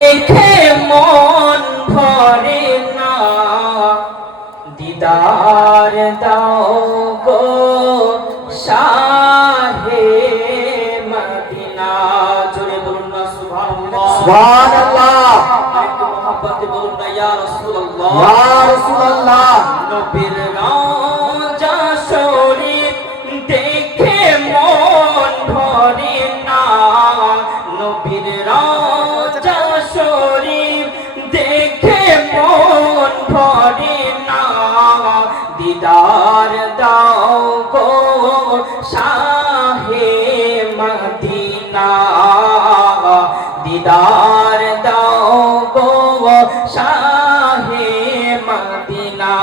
দেখে মন ভরে না। দিদার দাও গো শাহে মদিনা। জোরে বলুন না সুবহানাল্লাহ। সুবহানাল্লাহ। একটু মহব্বতে বলুন না ইয়া রাসূলুল্লাহ। ইয়া রাসূলুল্লাহ। নবীর রওজা মদিনা দিদার দাও গো শাহে মদিনা।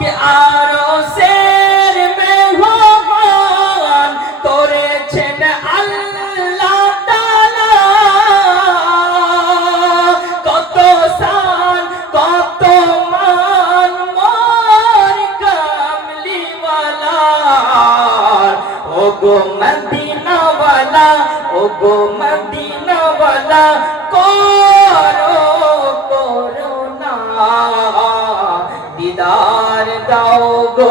কে আরও শের মেহমান করেছেন আল্লাহ তাআলা। কত সাল কত মান মোর কামলিওয়ালা ও গো মদিনাওয়ালা ও গো মদিনাওয়ালা করো করোনা দিদার দাও গো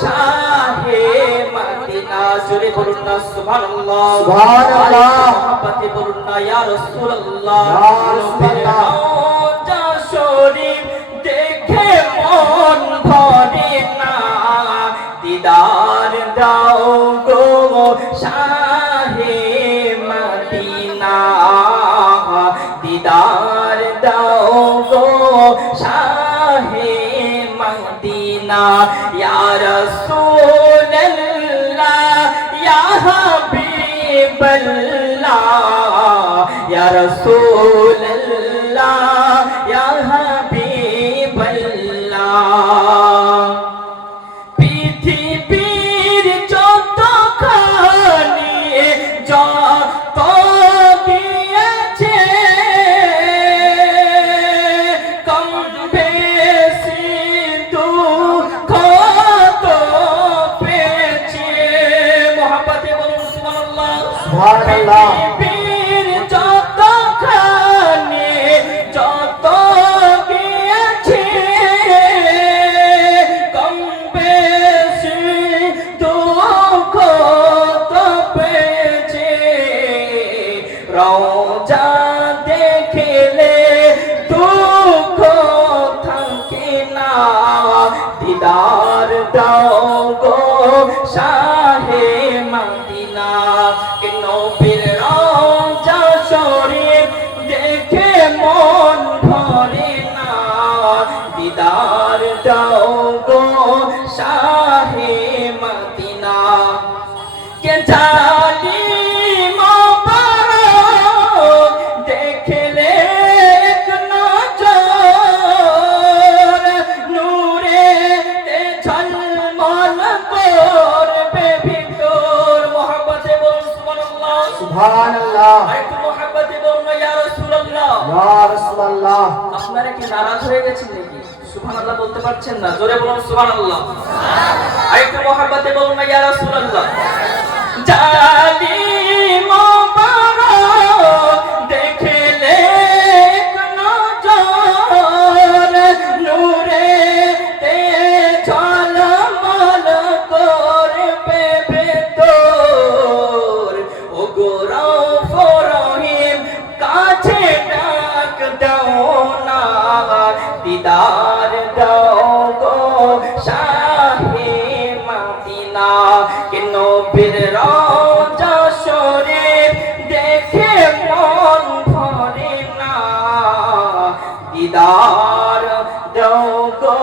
শাহে মদিনা জোরে বলুন না সুবহানাল্লাহ সুবহানাল্লাহ। মহব্বতে বলুন না ইয়া রাসূলুল্লাহ ইয়া রাসূলুল্লাহ। শাহে মদিনা ইয়া রাসূলুল্লাহ ইয়া হাবিবাল্লাহ ইয়া রাসূলুল্লাহ দিদার দাও গো শাহে মদিনা। কে জালি মোবারক দেখলে এক নজর নূরে তে ঝলমল করবে ভিতর। মহব্বতে বলুন সুবহানাল্লাহ। সুবহানাল্লাহ। আরেকটু মহব্বতে বলুন ইয়া রাসূলুল্লাহ। ইয়া রাসূলুল্লাহ। আপনারা কি নারাজ হয়ে গেছেন নাকি? সুবহানাল্লাহ বলতে পারছেন না। জোরে বলুন সুবহানাল্লাহ। আরেকটু মহব্বতে বলুন না, ইয়া রাসূলুল্লাহ। জালি মোবারক শরীফ দেখে মন না। দিদার দাও